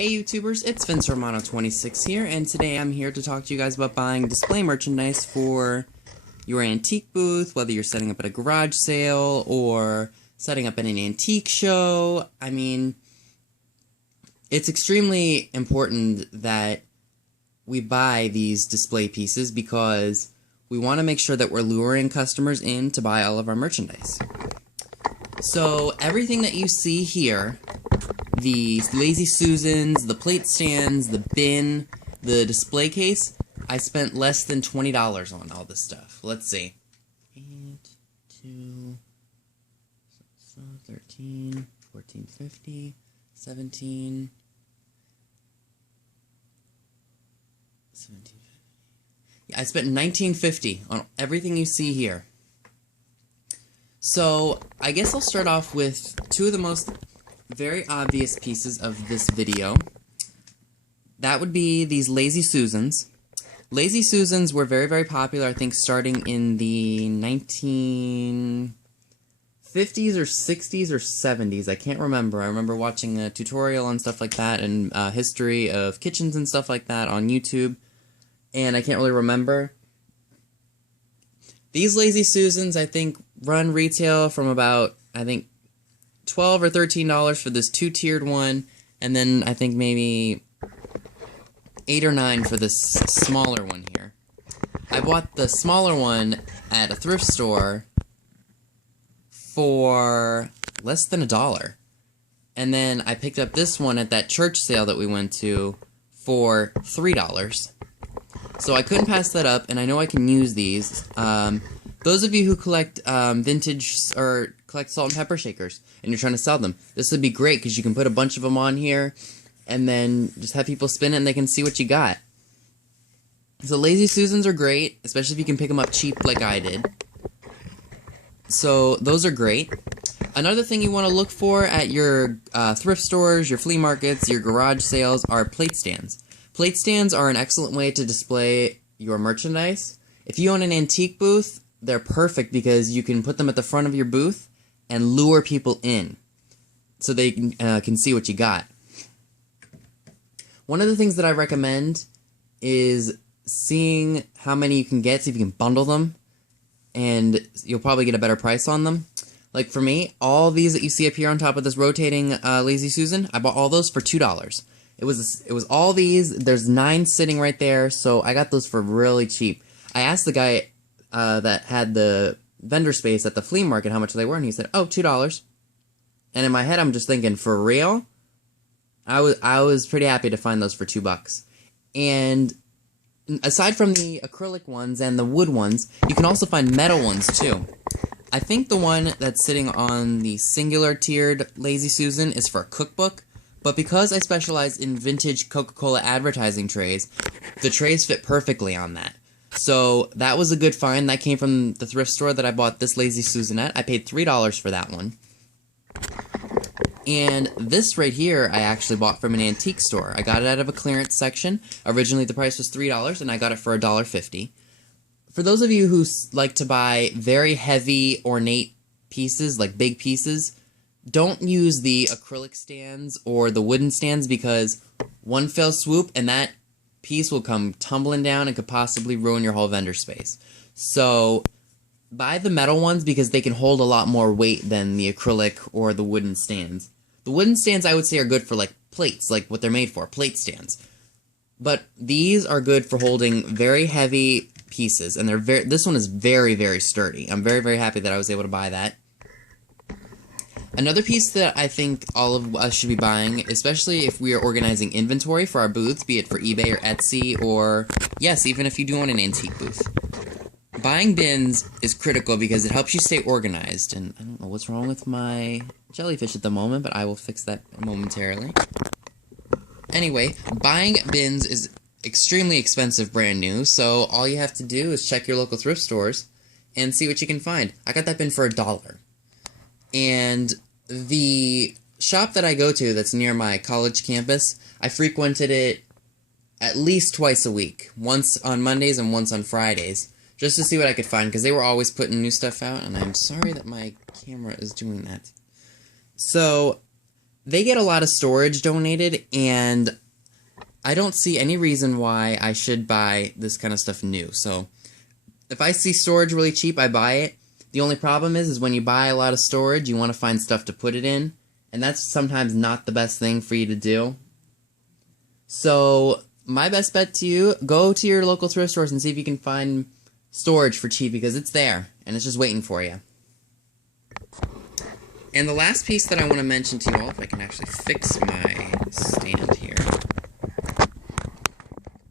Hey YouTubers, it's Vince Romano26 here, and today I'm here to talk to you guys about buying display merchandise for your antique booth, whether you're setting up at a garage sale or setting up at an antique show. I mean, it's extremely important that we buy these display pieces because we want to make sure that we're luring customers in to buy all of our merchandise. So everything that you see here, the Lazy Susans, the plate stands, the bin, the display case, I spent less than $20 on all this stuff. Let's see. 8, 2, 13, 14.50, 17, 17.50. Yeah, I spent $19.50 on everything you see here. So, I guess I'll start off with two of the most very obvious pieces of this video. That would be these Lazy Susans. Lazy Susans were very, very popular, I think, starting in the 1950s or 60s or 70s. I can't remember. I remember watching a tutorial on stuff like that and history of kitchens and stuff like that on YouTube, and I can't really remember. These Lazy Susans, I think, run retail from about, I think, $12 or $13 for this two-tiered one, and then I think maybe $8 or $9 for this smaller one here. I bought the smaller one at a thrift store for less than $1. And then I picked up this one at that church sale that we went to for $3. So I couldn't pass that up, and I know I can use these. Those of you who collect vintage or collect salt and pepper shakers, and you're trying to sell them, this would be great because you can put a bunch of them on here, and then just have people spin it and they can see what you got. So Lazy Susans are great, especially if you can pick them up cheap like I did. So those are great. Another thing you want to look for at your thrift stores, your flea markets, your garage sales are plate stands. Plate stands are an excellent way to display your merchandise. If you own an antique booth, they're perfect because you can put them at the front of your booth and lure people in so they can see what you got. One of the things that I recommend is seeing how many you can get, see if you can bundle them, and you'll probably get a better price on them. Like for me, all these that you see up here on top of this rotating Lazy Susan, I bought all those for $2. It was all these. There's 9 sitting right there, so I got those for really cheap. I asked the guy that had the vendor space at the flea market how much they were, and he said, "Oh, $2." And in my head, I'm just thinking, for real? I was pretty happy to find those for $2. And aside from the acrylic ones and the wood ones, you can also find metal ones too. I think the one that's sitting on the singular tiered Lazy Susan is for a cookbook. But because I specialize in vintage Coca-Cola advertising trays, the trays fit perfectly on that. So that was a good find. That came from the thrift store that I bought this Lazy Susan at. I paid $3 for that one. And this right here I actually bought from an antique store. I got it out of a clearance section. Originally the price was $3 and I got it for $1.50. For those of you who like to buy very heavy, ornate pieces, like big pieces, don't use the acrylic stands or the wooden stands because one fell swoop and that piece will come tumbling down and could possibly ruin your whole vendor space. So buy the metal ones because they can hold a lot more weight than the acrylic or the wooden stands. The wooden stands I would say are good for like plates, like what they're made for, plate stands. But these are good for holding very heavy pieces, and this one is very, very sturdy. I'm very, very happy that I was able to buy that. Another piece that I think all of us should be buying, especially if we are organizing inventory for our booths, be it for eBay or Etsy, or, yes, even if you do own an antique booth. Buying bins is critical because it helps you stay organized, and I don't know what's wrong with my jellyfish at the moment, but I will fix that momentarily. Anyway, buying bins is extremely expensive brand new, so all you have to do is check your local thrift stores and see what you can find. I got that bin for $1. And the shop that I go to that's near my college campus, I frequented it at least twice a week. Once on Mondays and once on Fridays. Just to see what I could find, because they were always putting new stuff out, and I'm sorry that my camera is doing that. So, they get a lot of storage donated, and I don't see any reason why I should buy this kind of stuff new. So if I see storage really cheap, I buy it. The only problem is when you buy a lot of storage, you want to find stuff to put it in, and that's sometimes not the best thing for you to do. So my best bet to you, go to your local thrift stores and see if you can find storage for cheap, because it's there, and it's just waiting for you. And the last piece that I want to mention to you all, if I can actually fix my stand here.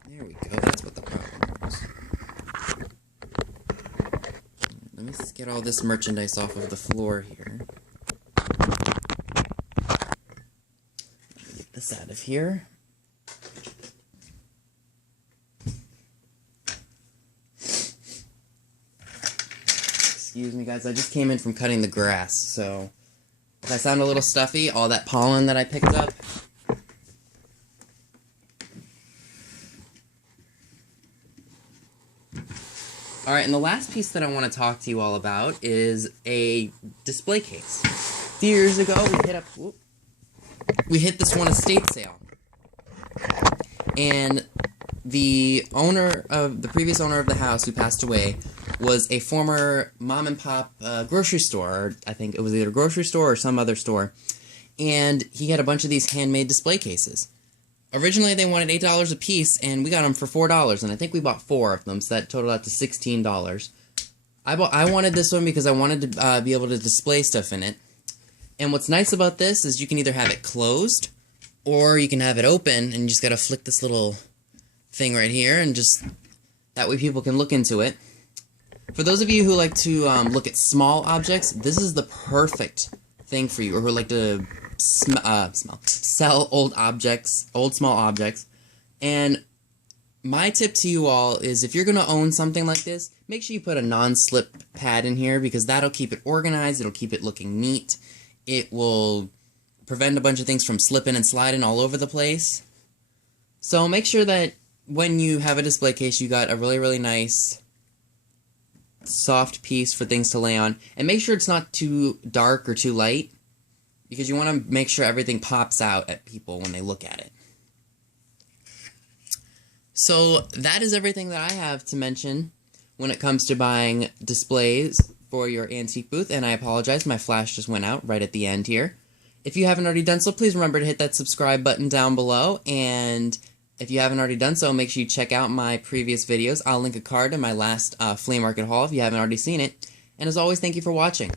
There we go, that's what the problem was. Let me just get all this merchandise off of the floor here. Get this out of here. Excuse me, guys, I just came in from cutting the grass, so if I sound a little stuffy, all that pollen that I picked up. Alright, and the last piece that I want to talk to you all about is a display case. A few years ago, we hit this one estate sale. And the previous owner of the house, who passed away, was a former mom-and-pop grocery store, or I think it was either a grocery store or some other store, and he had a bunch of these handmade display cases. Originally, they wanted $8 a piece, and we got them for $4, and I think we bought 4 of them, so that totaled out to $16. I wanted this one because I wanted to be able to display stuff in it, and what's nice about this is you can either have it closed, or you can have it open, and you just gotta flick this little thing right here, and just, that way people can look into it. For those of you who like to look at small objects, this is the perfect thing for you, or who like to sell old small objects. And my tip to you all is, if you're going to own something like this, make sure you put a non-slip pad in here, because that'll keep it organized, it'll keep it looking neat, it will prevent a bunch of things from slipping and sliding all over the place. So make sure that when you have a display case, you got a really, really nice soft piece for things to lay on, and make sure it's not too dark or too light, because you want to make sure everything pops out at people when they look at it. So that is everything that I have to mention when it comes to buying displays for your antique booth, and I apologize, my flash just went out right at the end here. If you haven't already done so, please remember to hit that subscribe button down below, and if you haven't already done so, make sure you check out my previous videos. I'll link a card to my last flea market haul if you haven't already seen it. And as always, thank you for watching.